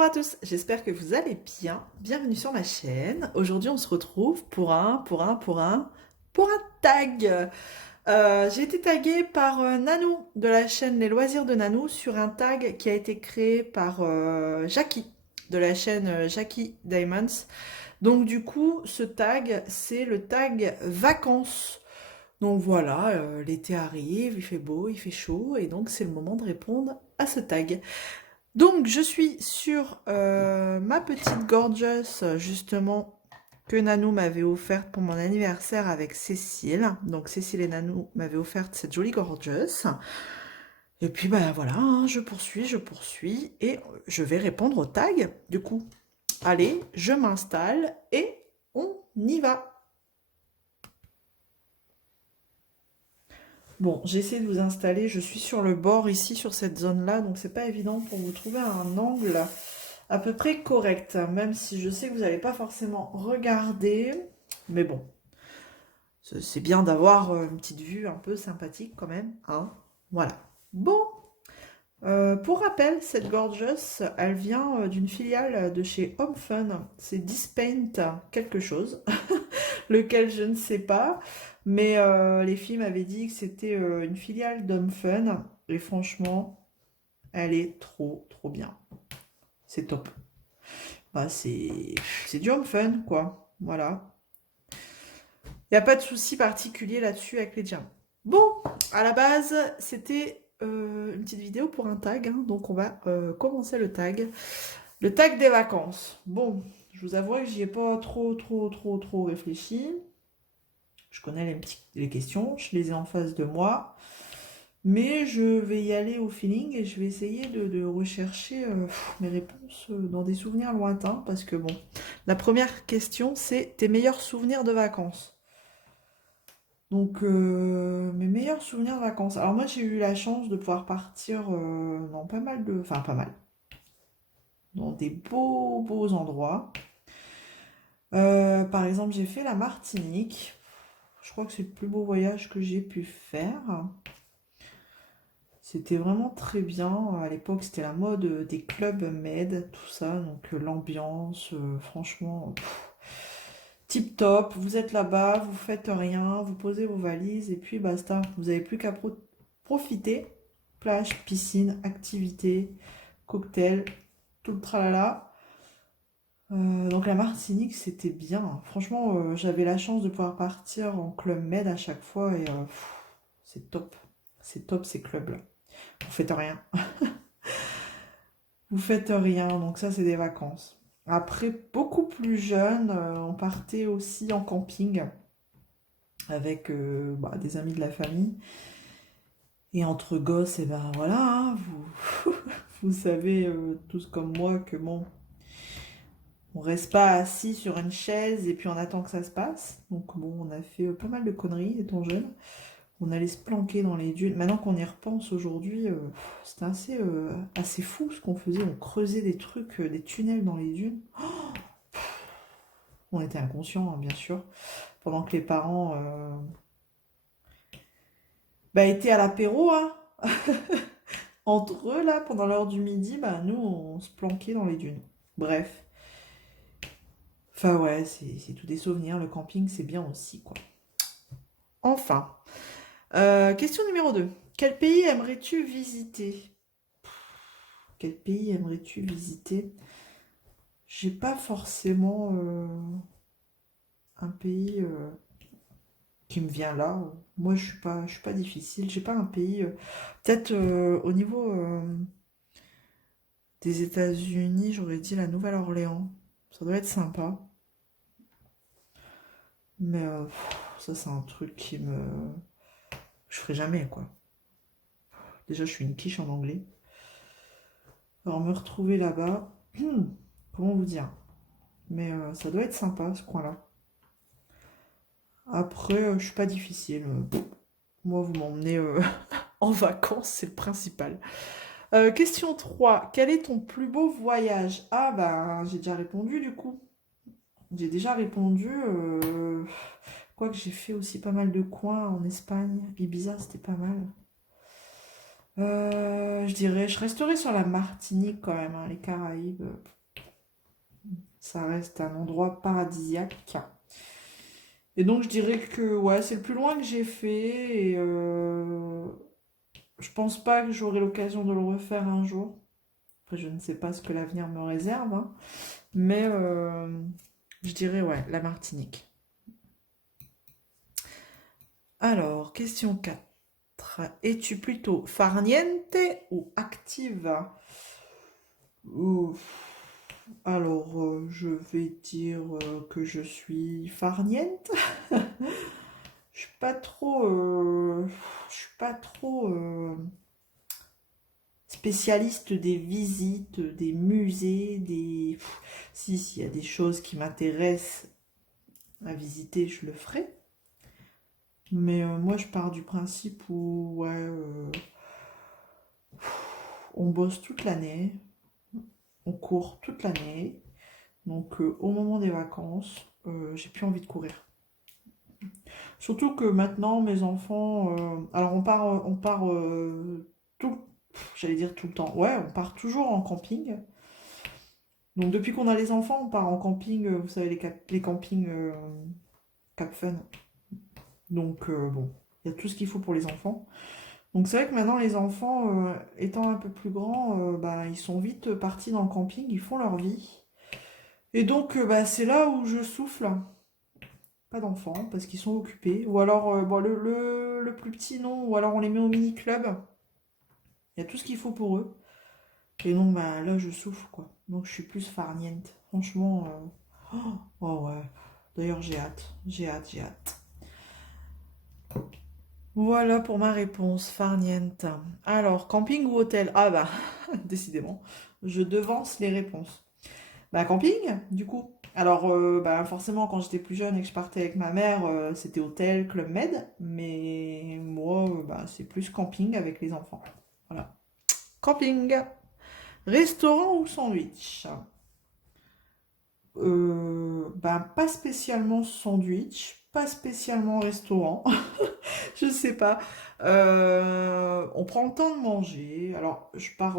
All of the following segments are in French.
Bonjour à tous, j'espère que vous allez bien. Bienvenue sur ma chaîne. Aujourd'hui, on se retrouve pour un tag. J'ai été taguée par Nanou de la chaîne Les Loisirs de Nanou sur un tag qui a été créé par Jackie de la chaîne Jackie Diamonds. Donc du coup, ce tag, c'est le tag vacances. Donc voilà, l'été arrive, il fait beau, il fait chaud, et donc c'est le moment de répondre à ce tag. Donc, je suis sur ma petite Gorgeous, justement, que Nanou m'avait offerte pour mon anniversaire avec Cécile. Donc, Cécile et Nanou m'avaient offert cette jolie Gorgeous. Et puis, ben voilà, hein, je poursuis, et je vais répondre au tag. Du coup, allez, je m'installe et on y va. Bon, j'essaie de vous installer. Je suis sur le bord ici, sur cette zone-là, donc c'est pas évident pour vous trouver un angle à peu près correct, même si je sais que vous n'allez pas forcément regarder, mais bon, c'est bien d'avoir une petite vue un peu sympathique quand même, hein. Voilà. Bon, pour rappel, cette Gorgeous, elle vient d'une filiale de chez Home Fun. C'est Dispaint quelque chose, lequel je ne sais pas, mais les filles m'avaient dit que c'était une filiale d'Home Fun, et franchement, elle est trop, trop bien. C'est top. Bah, c'est du home fun, quoi. Voilà. Il n'y a pas de souci particulier là-dessus avec les diamants. Bon, à la base, c'était une petite vidéo pour un tag, hein, donc on va commencer le tag. Le tag des vacances. Bon, je vous avoue que j'y ai pas trop réfléchi. Je connais les questions, je les ai en face de moi. Mais je vais y aller au feeling et je vais essayer de rechercher mes réponses dans des souvenirs lointains. Parce que bon, la première question, c'est tes meilleurs souvenirs de vacances. Donc, mes meilleurs souvenirs de vacances. Alors moi, j'ai eu la chance de pouvoir partir dans pas mal de... Enfin, pas mal. Dans des beaux endroits. Par exemple, j'ai fait la Martinique. Je crois que c'est le plus beau voyage que j'ai pu faire. C'était vraiment très bien. À l'époque, c'était la mode des clubs med, tout ça. Donc l'ambiance, franchement, tip top. Vous êtes là-bas, vous faites rien, vous posez vos valises et puis basta. Vous n'avez plus qu'à profiter. Plage, piscine, activités, cocktail, tout le tralala. Donc la Martinique, c'était bien. Franchement, j'avais la chance de pouvoir partir en club med à chaque fois et c'est top. C'est top ces clubs-là. Vous faites rien. Vous faites rien, donc ça c'est des vacances. Après, beaucoup plus jeune, on partait aussi en camping avec des amis de la famille. Et entre gosses, et ben voilà, hein, vous, vous savez tous comme moi que bon, on reste pas assis sur une chaise et puis on attend que ça se passe. Donc bon, on a fait pas mal de conneries étant jeune. On allait se planquer dans les dunes. Maintenant qu'on y repense aujourd'hui, c'était assez fou ce qu'on faisait. On creusait des trucs, des tunnels dans les dunes. On était inconscients, hein, bien sûr, pendant que les parents étaient à l'apéro, hein. Entre eux, là, pendant l'heure du midi, nous, on se planquait dans les dunes. Bref. Enfin, ouais, c'est tout des souvenirs. Le camping, c'est bien aussi, quoi. Enfin. Question numéro 2. Quel pays aimerais-tu visiter? Quel pays aimerais-tu visiter? J'ai pas forcément un pays qui me vient là. Moi, je suis pas difficile. J'ai pas un pays. Peut-être au niveau des États-Unis, j'aurais dit la Nouvelle-Orléans. Ça doit être sympa. Mais ça, c'est un truc je ferai jamais, quoi. Déjà, je suis une quiche en anglais. Alors, me retrouver là-bas, comment vous dire? Mais ça doit être sympa, ce coin-là. Après, je suis pas difficile. Moi, vous m'emmenez en vacances, c'est le principal. Question 3. Quel est ton plus beau voyage? Ah, bah, j'ai déjà répondu du coup. J'ai déjà répondu. Quoique j'ai fait aussi pas mal de coins en Espagne. Ibiza, c'était pas mal. Je dirais, je resterai sur la Martinique quand même, hein, les Caraïbes, ça reste un endroit paradisiaque. Et donc je dirais que ouais, c'est le plus loin que j'ai fait et je pense pas que j'aurai l'occasion de le refaire un jour. Après, je ne sais pas ce que l'avenir me réserve, hein, mais je dirais ouais, la Martinique. Alors, question 4. Es-tu plutôt farniente ou active? Ouf. Alors, je vais dire que je suis farniente. Je suis pas trop, je suis pas trop spécialiste des visites, des musées, des. Si, s'il y a des choses qui m'intéressent à visiter, je le ferai. Mais moi, je pars du principe où, ouais, on bosse toute l'année, on court toute l'année. Donc, au moment des vacances, j'ai plus envie de courir. Surtout que maintenant, mes enfants, alors tout, j'allais dire tout le temps. Ouais, on part toujours en camping. Donc depuis qu'on a les enfants, on part en camping, vous savez, les campings Cap Fun. Donc bon, il y a tout ce qu'il faut pour les enfants. Donc c'est vrai que maintenant, les enfants, étant un peu plus grands, bah, ils sont vite partis dans le camping, ils font leur vie. Et donc, bah, c'est là où je souffle. Pas d'enfants parce qu'ils sont occupés. Ou alors, bon, le plus petit, non. Ou alors on les met au mini-club. Il y a tout ce qu'il faut pour eux. Et non, bah là, je souffre, quoi. Donc, je suis plus farniente. Franchement, oh ouais. D'ailleurs, j'ai hâte. J'ai hâte, j'ai hâte. Voilà pour ma réponse, farniente. Alors, camping ou hôtel? Ah bah, décidément, je devance les réponses. Bah, camping, du coup. Alors, bah, forcément, quand j'étais plus jeune et que je partais avec ma mère, c'était hôtel, Club Med. Mais moi, bah, c'est plus camping avec les enfants. Voilà. Camping. Restaurant ou sandwich? Ben, pas spécialement sandwich, pas spécialement restaurant, je sais pas. On prend le temps de manger. Alors, je pars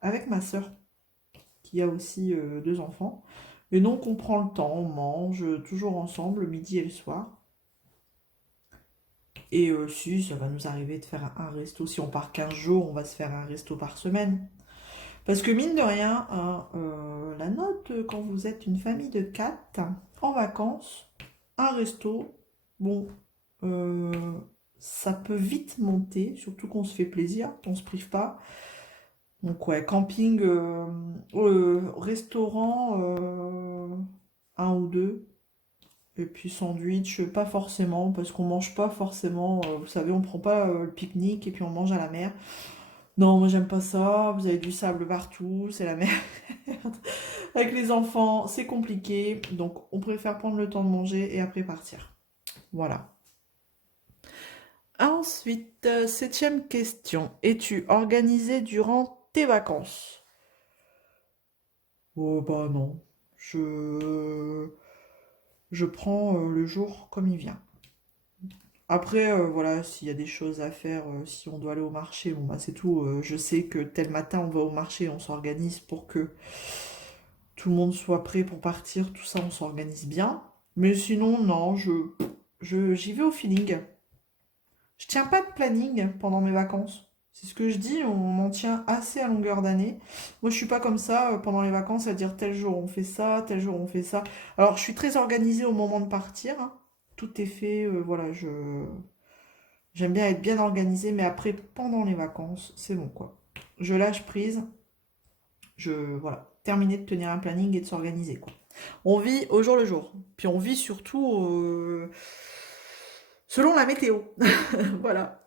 avec ma sœur, qui a aussi deux enfants. Et donc, on prend le temps, on mange toujours ensemble, le midi et le soir. Et si, ça va nous arriver de faire un resto. Si on part 15 jours, on va se faire un resto par semaine. Parce que mine de rien, hein, la note, quand vous êtes une famille de 4 en vacances, un resto, bon, euh, ça peut vite monter, surtout qu'on se fait plaisir, on se prive pas. Donc ouais, camping, restaurant, un ou deux. Et puis sandwich, pas forcément, parce qu'on mange pas forcément, vous savez, on prend pas le pique-nique et puis on mange à la mer. Non, moi j'aime pas ça, vous avez du sable partout, c'est la merde. Avec les enfants, c'est compliqué, donc on préfère prendre le temps de manger et après partir. Voilà. Ensuite, septième question. Es-tu organisé durant tes vacances? Oh bah non. Je prends le jour comme il vient. Après, voilà, s'il y a des choses à faire, si on doit aller au marché, bon bah c'est tout. Je sais que tel matin on va au marché, on s'organise pour que tout le monde soit prêt pour partir, tout ça, on s'organise bien. Mais sinon, non, j'y vais au feeling. Je tiens pas de planning pendant mes vacances. C'est ce que je dis, on en tient assez à longueur d'année. Moi, je suis pas comme ça pendant les vacances à dire tel jour on fait ça, tel jour on fait ça. Alors, je suis très organisée au moment de partir, hein. Tout est fait, voilà, j'aime bien être bien organisée, mais après, pendant les vacances, c'est bon, quoi. Je lâche prise, voilà, terminer de tenir un planning et de s'organiser, quoi. On vit au jour le jour. Puis on vit surtout selon la météo. Voilà.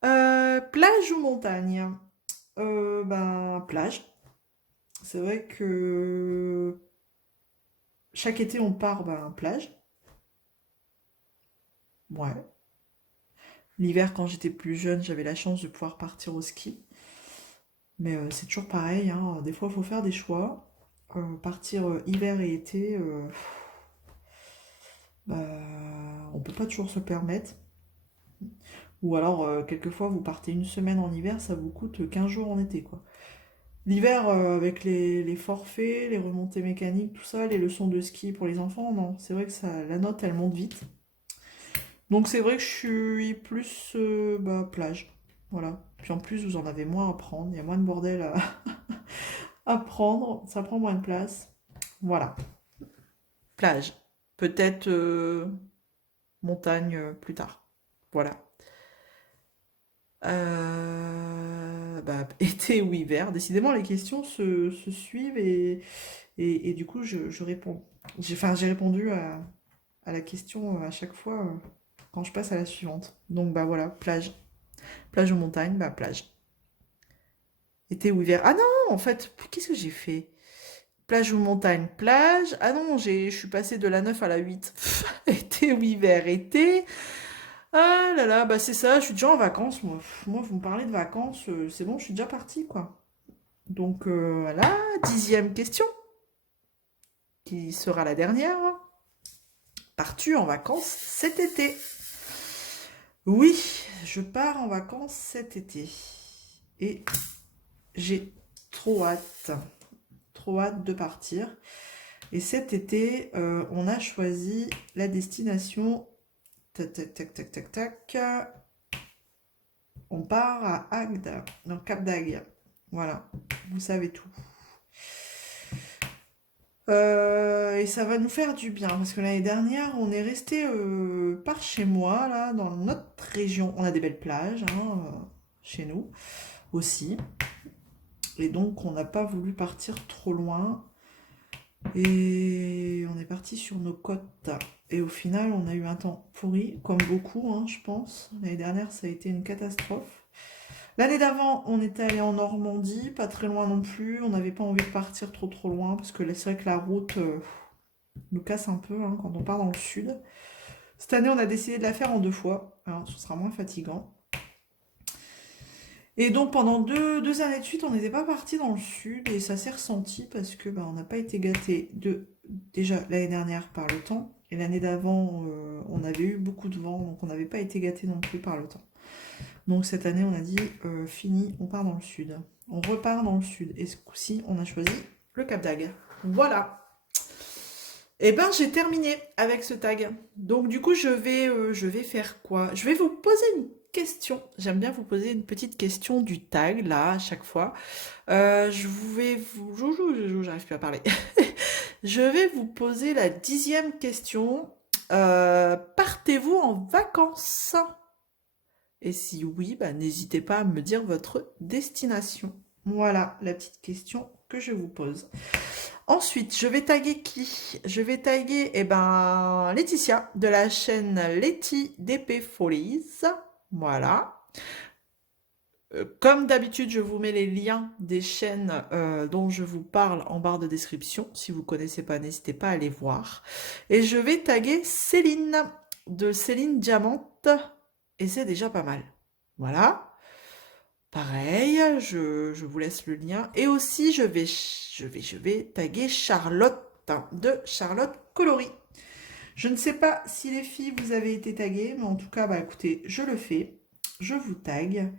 Plage ou montagne? Ben, plage. C'est vrai que chaque été, on part ben, plage. Ouais. L'hiver, quand j'étais plus jeune, j'avais la chance de pouvoir partir au ski. Mais c'est toujours pareil, hein. Des fois, il faut faire des choix. Partir hiver et été, bah, on peut pas toujours se permettre. Ou alors, quelquefois, vous partez une semaine en hiver, ça vous coûte 15 jours en été, quoi. L'hiver, avec les forfaits, les remontées mécaniques, tout ça, les leçons de ski pour les enfants, non, c'est vrai que ça, la note, elle monte vite. Donc c'est vrai que je suis plus bah, plage. Voilà. Puis en plus, vous en avez moins à prendre. Il y a moins de bordel à prendre. Ça prend moins de place. Voilà. Plage. Peut-être montagne plus tard. Voilà. Bah, été ou hiver. Décidément, les questions se suivent et du coup, je réponds. J'ai répondu à la question à chaque fois quand je passe à la suivante. Donc, bah voilà, plage. Plage ou montagne, bah plage. Été ou hiver. Ah non, en fait, qu'est-ce que j'ai fait? Plage ou montagne, plage. Ah non, je suis passée de la 9 à la 8. Été ou hiver, été. Ah là là, bah c'est ça, je suis déjà en vacances, moi. Moi, vous me parlez de vacances, c'est bon, je suis déjà partie, quoi. Donc voilà, 10e question, qui sera la dernière. Pars-tu en vacances cet été? Oui, je pars en vacances cet été. Et j'ai trop hâte. Trop hâte de partir. Et cet été, on a choisi la destination. Tac, tac, tac, tac, tac, tac. On part à Agde, dans Cap d'Agde. Voilà, vous savez tout. Et ça va nous faire du bien parce que l'année dernière, on est resté par chez moi, là, dans notre région. On a des belles plages chez nous aussi. Et donc, on n'a pas voulu partir trop loin. Et on est parti sur nos côtes. Et au final, on a eu un temps pourri, comme beaucoup, hein, je pense. L'année dernière, ça a été une catastrophe. L'année d'avant, on était allé en Normandie, pas très loin non plus. On n'avait pas envie de partir trop loin, parce que c'est vrai que la route nous casse un peu hein, quand on part dans le sud. Cette année, on a décidé de la faire en 2 fois. Alors, ce sera moins fatigant. Et donc pendant deux années de suite, on n'était pas parti dans le sud et ça s'est ressenti parce que on n'a pas été gâté déjà l'année dernière par le temps et l'année d'avant on avait eu beaucoup de vent donc on n'avait pas été gâté non plus par le temps. Donc cette année on a dit fini, on part dans le sud. On repart dans le sud et ce coup-ci on a choisi le Cap d'Agde. Voilà. Et ben j'ai terminé avec ce tag. Donc du coup je vais faire quoi? Je vais vous poser une question. J'aime bien vous poser une petite question du tag là à chaque fois. Je vais vous, j'arrive plus à parler. Je vais vous poser la 10e question. Partez-vous en vacances? Et si oui, bah, n'hésitez pas à me dire votre destination. Voilà la petite question que je vous pose. Ensuite, je vais taguer qui? Je vais taguer Laetitia de la chaîne Letty DP Follies. Voilà. Comme d'habitude, je vous mets les liens des chaînes dont je vous parle en barre de description. Si vous ne connaissez pas, n'hésitez pas à aller voir. Et je vais taguer Céline de Céline Diamante. Et c'est déjà pas mal. Voilà. Pareil, je vous laisse le lien. Et aussi, je vais taguer Charlotte de Charlotte Coloris. Je ne sais pas si les filles, vous avez été taguées, mais en tout cas, écoutez, je le fais. Je vous tague.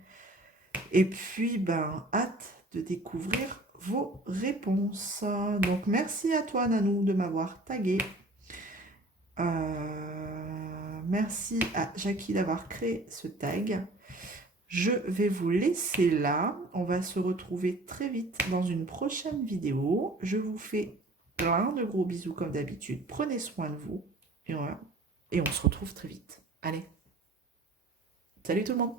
Et puis, hâte de découvrir vos réponses. Donc, merci à toi, Nanou, de m'avoir tagué. Merci à Jackie d'avoir créé ce tag. Je vais vous laisser là. On va se retrouver très vite dans une prochaine vidéo. Je vous fais plein de gros bisous comme d'habitude. Prenez soin de vous. Et voilà. Et on se retrouve très vite. Allez. Salut tout le monde.